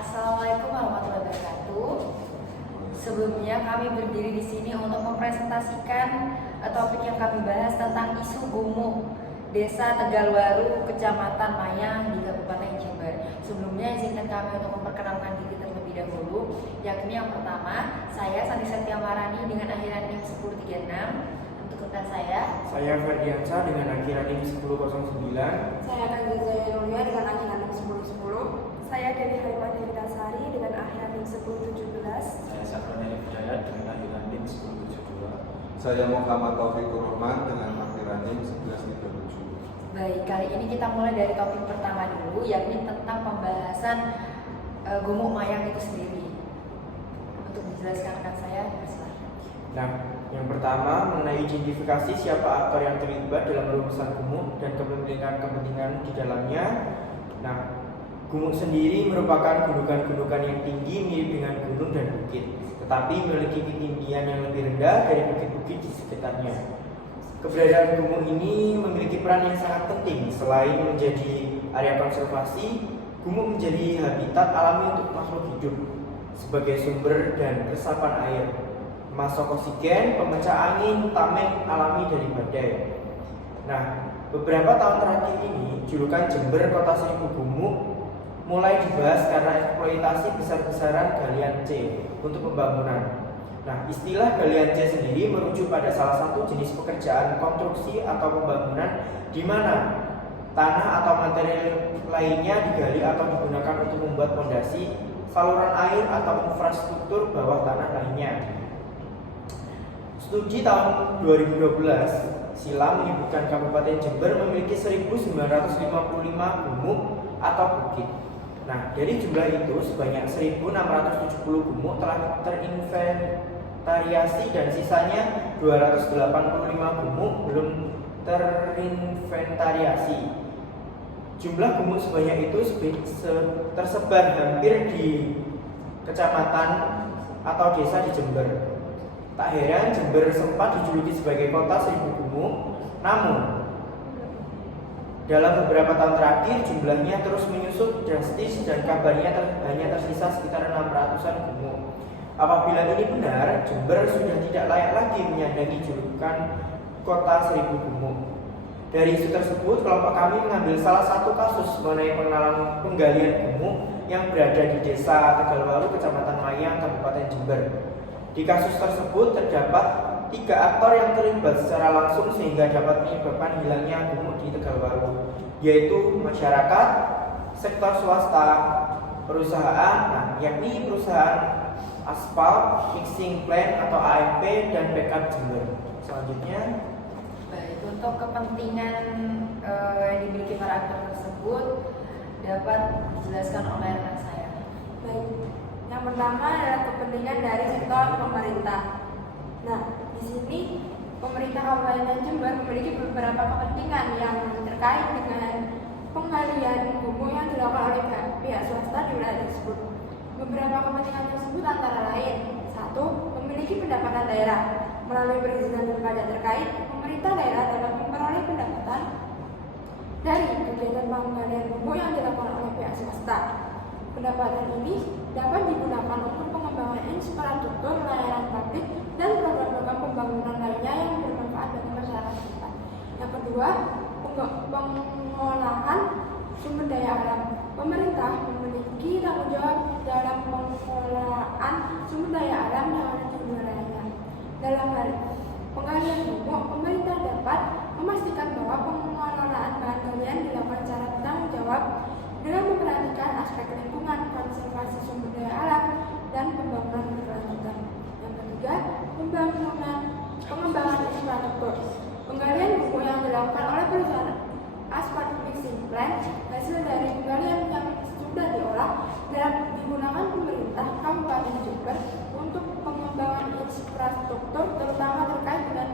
Assalamualaikum warahmatullahi wabarakatuh. Sebelumnya kami berdiri di sini untuk mempresentasikan topik yang kami bahas tentang isu gumuk Desa Tegalwaru, Kecamatan Mayang di Kabupaten Jember. Sebelumnya izinkan kami untuk memperkenalkan diri terlebih dahulu, yakni yang pertama, saya Santi Setia Marani dengan akhiran NIM 1036. Untuk rekan saya Ferdiansyah dengan akhiran NIM 1009. Saya Kanza Zainulia dengan akhiran NIM 1010. Saya Dewi Harimah Dewitasari dengan akhiran NIM 1017. Saya Sakroni Hidayat dengan akhiran NIM 1072. Saya Muhammad Taufikur Rahman dengan akhiran NIM 1137. Baik, kali ini kita mulai dari topik pertama dulu, yakni tentang pembahasan gumuk mayang itu sendiri. Untuk menjelaskan rekan saya, silakan. Nah, yang pertama mengenai identifikasi siapa aktor yang terlibat dalam perumusan gumuk dan kepentingan di dalamnya. Nah, gumuk sendiri merupakan gundukan-gundukan yang tinggi mirip dengan gunung dan bukit, tetapi memiliki ketinggian yang lebih rendah dari bukit-bukit di sekitarnya. Keberadaan gumuk ini memiliki peran yang sangat penting. Selain menjadi area konservasi, gumuk menjadi habitat alami untuk makhluk hidup sebagai sumber dan resapan air, pemasok oksigen, pemecah angin, tameng alami dari badai. Nah, beberapa tahun terakhir ini julukan Jember Kota Seribu Gumuk mulai dibahas karena eksploitasi besar-besaran galian C untuk pembangunan. Nah, istilah galian C sendiri merujuk pada salah satu jenis pekerjaan konstruksi atau pembangunan di mana tanah atau material lainnya digali atau digunakan untuk membuat fondasi, saluran air atau infrastruktur bawah tanah lainnya. Studi tahun 2012 silam menyebutkan Kabupaten Jember memiliki 1.955 gumuk atau bukit. Nah, dari jumlah itu sebanyak 1.670 gumuk telah terinventariasi dan sisanya 285 gumuk belum terinventariasi. Jumlah gumuk sebanyak itu tersebar hampir di kecamatan atau desa di Jember. Tak heran Jember sempat dijuluki sebagai kota 1.000 gumuk, namun dalam beberapa tahun terakhir jumlahnya terus menyusut drastis dan kabarnya hanya tersisa sekitar 600-an gumuk. Apabila ini benar, Jember sudah tidak layak lagi menyandangi julukan kota 1.000 gumuk. Dari isu tersebut, kelompok kami mengambil salah satu kasus mengenai pengenalan penggalian gumuk yang berada di Desa Tegalwaru, Kecamatan Mayang, Kabupaten Jember. Di kasus tersebut terdapat 3 aktor yang terlibat secara langsung sehingga dapat menyebabkan hilangnya gumuk di Tegalwaru, yaitu masyarakat, sektor swasta, perusahaan, yakni perusahaan aspal, mixing plant atau AMP dan backup Jember. Selanjutnya, Baik, untuk kepentingan yang dimiliki para aktor tersebut dapat dijelaskan oleh rekan saya. Baik, yang pertama adalah kepentingan dari sektor pemerintah. Nah, di sini pemerintah Kabupaten Jember memiliki beberapa kepentingan yang terkait dengan penggalian gumuk yang dilakukan oleh pihak swasta di wilayah tersebut. Beberapa kepentingan tersebut antara lain: 1. Memiliki pendapatan daerah. Melalui perizinan dan pajak terkait, pemerintah daerah dapat memperoleh pendapatan dari kegiatan penggalian gumuk yang dilakukan oleh pihak swasta. Pendapatan ini dapat digunakan untuk pengembangan infrastruktur, layanan publik, dan program-program pembangunan lainnya yang bermanfaat bagi masyarakat setempat. Yang kedua, pengolahan sumber daya alam. Pemerintah memiliki tanggung jawab dalam pengelolaan sumber daya alam yang ada di wilayahnya. Dalam hal penggalian gumuk, pemerintah dapat memastikan bahwa pengelolaan bahan galian dilakukan secara bertanggung jawab dengan memperhatikan aspek lingkungan, konservasi sumber daya alam, dan pembangunan berkelanjutan. Yang ketiga, pengembangan infrastruktur. Penggalian gumuk yang dilakukan oleh perusahaan asphalt mixing plant hasil dari penggalian yang sudah diolah dan digunakan pemerintah Kabupaten Jember untuk pengembangan infrastruktur, terutama terkait dengan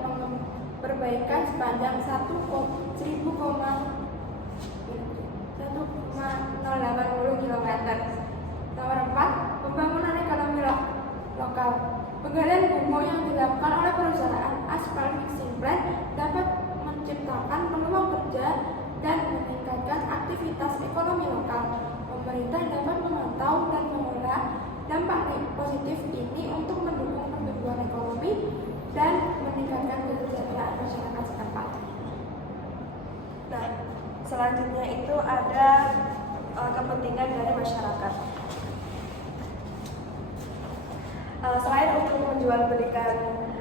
perbaikan sepanjang 1,080 km. Nomor 4, pembangunan ekonomi lokal. Penggalian gumuk yang dilakukan oleh perusahaan asphalt mixing plant dapat menciptakan peluang kerja dan meningkatkan aktivitas ekonomi lokal. Pemerintah dapat memantau dan selanjutnya itu ada kepentingan dari masyarakat. Selain untuk menjual belikan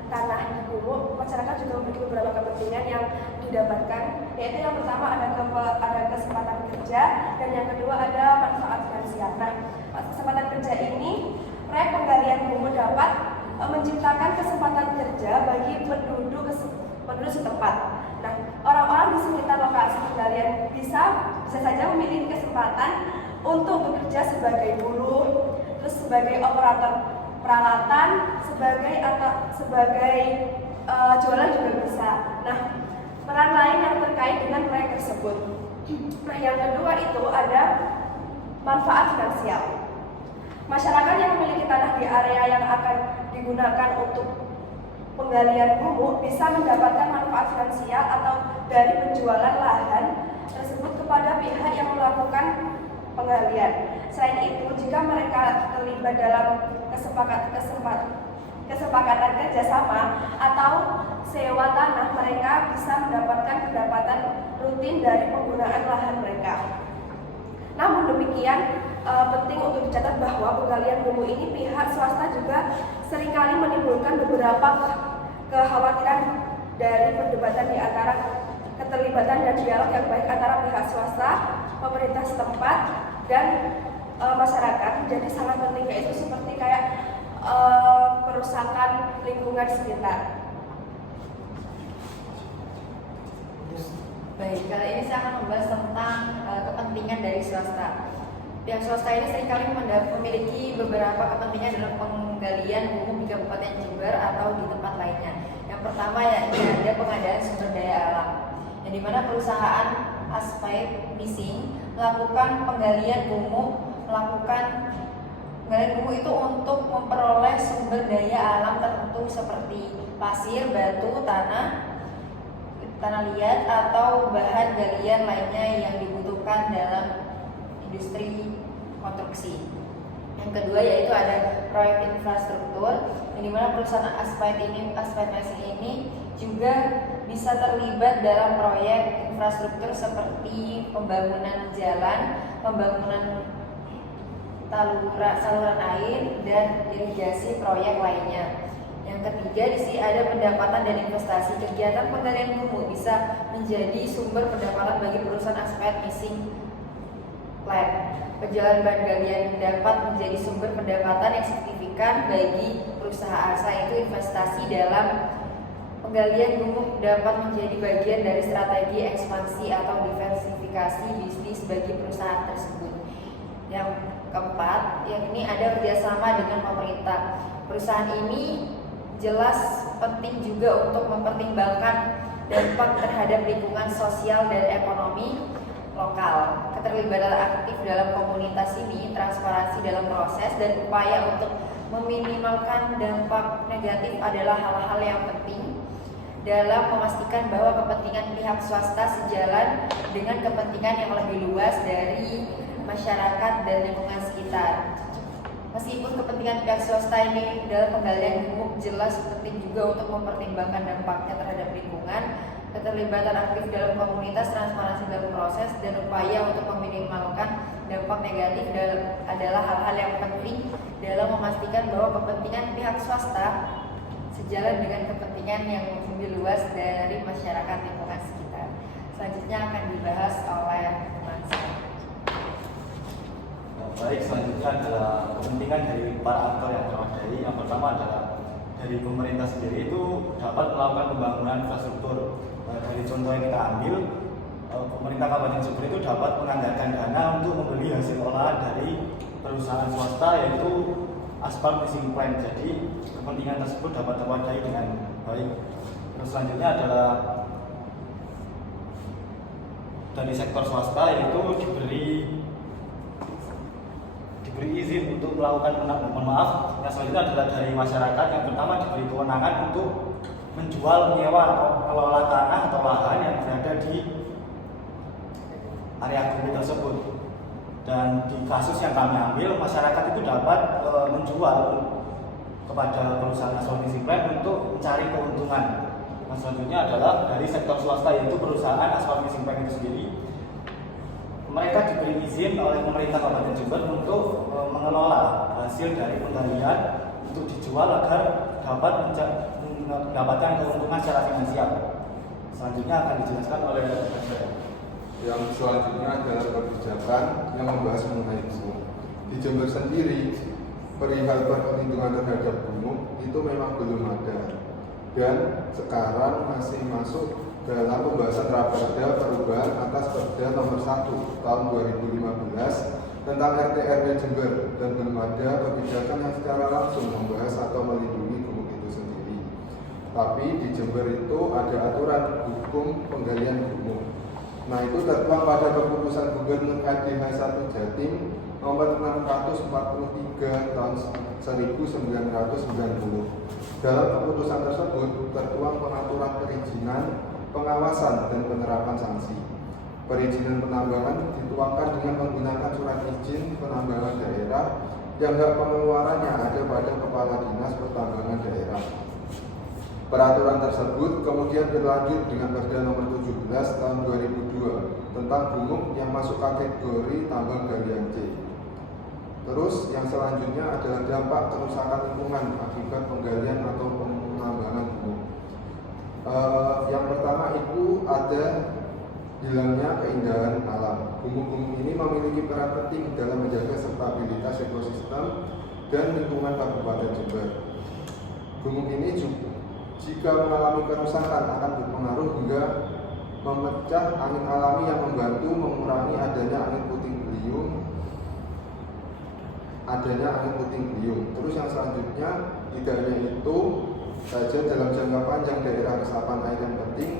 tanah di Gumuk, masyarakat juga memiliki beberapa kepentingan yang didapatkan, yaitu yang pertama ada kesempatan kerja, dan yang kedua ada manfaat finansial. Nah, kesempatan kerja ini, proyek penggalian Gumuk dapat menciptakan kesempatan kerja bagi penduduk setempat. Nah, orang-orang di sekitar lokasi penggalian bisa saja memiliki kesempatan untuk bekerja sebagai buruh, terus sebagai operator peralatan, sebagai jualan juga bisa. Nah, peran lain yang terkait dengan proyek tersebut. Nah, yang kedua itu ada manfaat finansial. Masyarakat yang memiliki tanah di area yang akan digunakan untuk penggalian Gumuk bisa mendapatkan manfaat finansial atau dari penjualan lahan tersebut kepada pihak yang melakukan penggalian. Selain itu, jika mereka terlibat dalam kesepakatan kerjasama atau sewa tanah, mereka bisa mendapatkan pendapatan rutin dari penggunaan lahan mereka. Namun demikian, penting untuk dicatat bahwa penggalian Gumuk ini pihak swasta juga seringkali menimbulkan beberapa kekhawatiran dari perdebatan di antara keterlibatan dan dialog yang baik antara pihak swasta, pemerintah setempat, dan masyarakat. Jadi sangat penting, yaitu seperti kayak perusakan lingkungan sekitar. Baik, kali ini saya akan membahas tentang kepentingan dari swasta. Pihak swasta ini seringkali memiliki beberapa kepentingan dalam penggalian Gumuk di Kabupaten Jember atau di tempat lainnya. Yang pertama yakni ada pengadaan sumber daya alam, yang dimana perusahaan Aspite Missing melakukan penggalian Gumuk itu untuk memperoleh sumber daya alam tertentu seperti pasir, batu, tanah liat atau bahan galian lainnya yang dibutuhkan dalam industri konstruksi. Yang kedua yaitu ada proyek infrastruktur, di mana perusahaan Aspite Missing ini juga bisa terlibat dalam proyek infrastruktur seperti pembangunan jalan, pembangunan saluran air, dan irigasi proyek lainnya. Yang ketiga di sini ada pendapatan dan investasi. Kegiatan penggalian Gumuk bisa menjadi sumber pendapatan bagi perusahaan Aspite Missing Plant. Penjualan bahan galian dapat menjadi sumber pendapatan yang signifikan bagi perusahaan. Selain itu, investasi dalam penggalian Gumuk dapat menjadi bagian dari strategi ekspansi atau diversifikasi bisnis bagi perusahaan tersebut. Yang keempat, yakni ada kerjasama dengan pemerintah. Perusahaan ini jelas penting juga untuk mempertimbangkan dampak terhadap lingkungan sosial dan ekonomi lokal. Keterlibatan aktif dalam komunitas ini, transparansi dalam proses, dan upaya untuk meminimalkan dampak negatif adalah hal-hal yang penting dalam memastikan bahwa kepentingan pihak swasta sejalan dengan kepentingan yang lebih luas dari masyarakat dan lingkungan sekitar. Meskipun kepentingan pihak swasta ini dalam penggalian Gumuk jelas penting juga untuk mempertimbangkan dampaknya terhadap lingkungan, keterlibatan aktif dalam komunitas, transparansi dalam proses, dan upaya untuk meminimalkan dampak negatif adalah hal-hal yang penting dalam memastikan bahwa kepentingan pihak swasta sejalan dengan kepentingan yang lebih luas dari masyarakat lingkungan sekitar. Selanjutnya akan dibahas oleh Mansa. Baik, selanjutnya adalah kepentingan dari para aktor yang memadai. Yang pertama adalah dari pemerintah sendiri itu dapat melakukan pembangunan infrastruktur. Dari contoh yang kita ambil, pemerintah Kabupaten Jember itu dapat menganggarkan dana untuk membeli hasil olahan dari perusahaan swasta yaitu Aspite Missing Plant. Jadi kepentingan tersebut dapat terwadai dengan baik. Terus selanjutnya adalah dari sektor swasta yaitu diberi izin untuk melakukan yang selanjutnya adalah dari masyarakat. Yang pertama diberi kewenangan untuk menjual, menyewa atau mengelola tanah atau lahan yang berada di area Gumuk tersebut. Dan di kasus yang kami ambil, masyarakat itu dapat menjual kepada perusahaan Aspite Missing Plant untuk mencari keuntungan. Nah, selanjutnya adalah dari sektor swasta yaitu perusahaan Aspite Missing Plant itu sendiri mereka diberi izin oleh pemerintah Kabupaten Jember untuk mengelola hasil dari penggalian untuk dijual agar dapat mendapatkan keuntungan secara finansial. Selanjutnya akan dijelaskan oleh saya. Yang selanjutnya adalah kebijakan yang membahas mengenai gumuk. Di Jember sendiri, perihal perlindungan terhadap gumuk itu memang belum ada, dan sekarang masih masuk dalam pembahasan Raperda Perubahan atas Perda Nomor 1 Tahun 2015 tentang RT RW Jember, dan belum ada kebijakan yang secara langsung membahas atau melindungi gumuk itu sendiri. Tapi di Jember itu ada aturan hukum penggalian gumuk. Nah, itu tertuang pada keputusan Gubernur KDH 1 Jatim nomor 643 tahun 1990. Dalam keputusan tersebut tertuang pengaturan perizinan, pengawasan, dan penerapan sanksi. Perizinan penambangan dituangkan dengan menggunakan surat izin penambangan daerah yang hak pengeluarannya ada pada Kepala Dinas Pertambangan Daerah. Peraturan tersebut kemudian berlanjut dengan Perda Nomor 17 Tahun 2002 tentang gumuk yang masuk kategori tambang galian C. Terus yang selanjutnya adalah dampak kerusakan lingkungan akibat penggalian atau penambangan gumuk. Yang pertama itu ada hilangnya keindahan alam. Gumuk-gumuk ini memiliki peran penting dalam menjaga stabilitas ekosistem dan lingkungan Kabupaten Jember. Gumuk ini jika mengalami kerusakan akan berpengaruh hingga memecah angin alami yang membantu mengurangi adanya angin puting beliung. Terus yang selanjutnya, tidak hanya itu saja, dalam jangka panjang daerah resapan air yang penting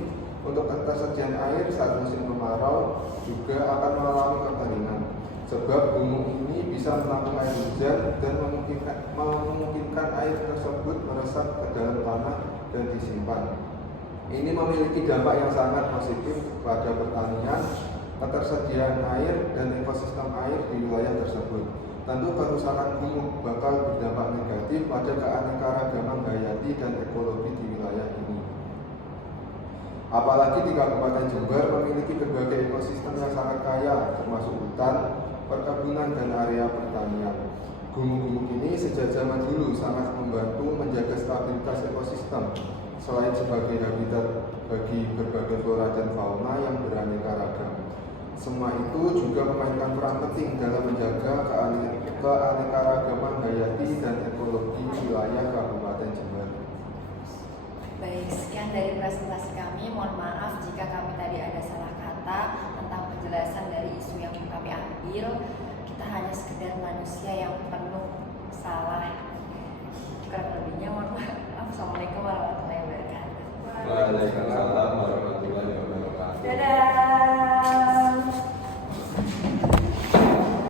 untuk ketersediaan air saat musim kemarau juga akan mengalami kekeringan. Sebab gumuk ini bisa menampung air hujan dan memungkinkan air tersebut meresap ke dalam tanah dan disimpan. Ini memiliki dampak yang sangat positif pada pertanian, ketersediaan air, dan ekosistem air di wilayah tersebut. Tentu kerusakan gumuk bakal berdampak negatif pada keanekaragaman hayati dan ekologi di wilayah ini. Apalagi di Kabupaten Jember memiliki berbagai ekosistem yang sangat kaya, termasuk hutan, perkebunan, dan area pertanian. Gumuk-gumuk ini sejak zaman dulu sangat membantu menjaga stabilitas ekosistem, selain sebagai habitat bagi berbagai flora dan fauna yang beraneka ragam. Semua itu juga memainkan peran penting dalam menjaga keanekaragaman hayati dan ekologi wilayah Kabupaten Jember. Baik, sekian dari presentasi kami. Mohon maaf jika kami tadi ada salah kata tentang penjelasan dari isu yang kami ambil. Kita hanya sekedar manusia yang penuh salah. Kurang lebihnya mohon maaf. Assalamualaikum warahmatullahi wabarakatuh. Waalaikumsalam.